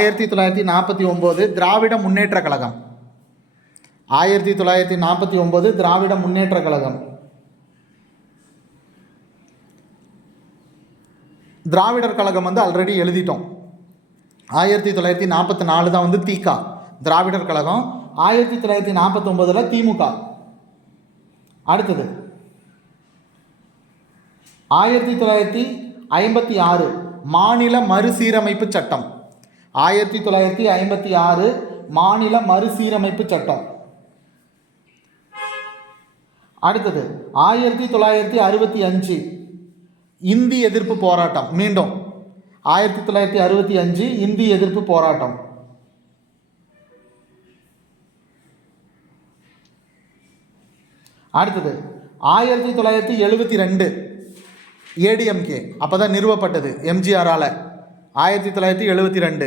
ஆயிரத்தி தொள்ளாயிரத்தி நாற்பத்தி ஒம்பது திராவிட முன்னேற்ற கழகம். ஆயிரத்தி தொள்ளாயிரத்தி நாற்பத்தி ஒம்பது திராவிட முன்னேற்ற கழகம். திராவிடர் கழகம் வந்து ஆல்ரெடி எழுதிட்டோம். ஆயிரத்தி தொள்ளாயிரத்தி நாற்பத்தி நாலு தான் வந்து திகா. திராவிடர் கழகம். ஆயிரத்தி தொள்ளாயிரத்தி நாற்பத்தொம்பதில் திமுக. அடுத்தது. ஆயிரத்தி தொள்ளாயிரத்தி ஐம்பத்தி ஆறு மாநில மறுசீரமைப்பு சட்டம். ஆயிரத்தி தொள்ளாயிரத்தி ஐம்பத்தி ஆறு மாநில மறுசீரமைப்பு சட்டம். அடுத்தது ஆயிரத்தி தொள்ளாயிரத்தி அறுபத்தி அஞ்சு இந்தி எதிர்ப்பு போராட்டம். மீண்டும் ஆயிரத்தி தொள்ளாயிரத்தி அறுபத்தி அஞ்சு இந்தி எதிர்ப்பு போராட்டம். அடுத்தது ஆயிரத்தி தொள்ளாயிரத்தி எழுபத்தி ரெண்டு ஏடிஎம்கே அப்போ தான் நிறுவப்பட்டது எம்ஜிஆரால் ஆயிரத்தி தொள்ளாயிரத்தி எழுபத்தி ரெண்டு.